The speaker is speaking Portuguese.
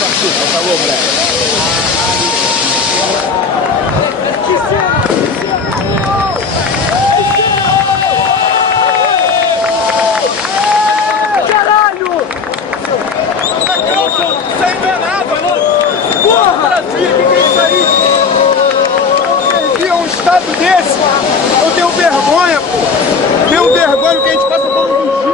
Falou, moleque. Desse, eu tenho vergonha, pô. Tenho vergonha do que a gente passa todos os dias.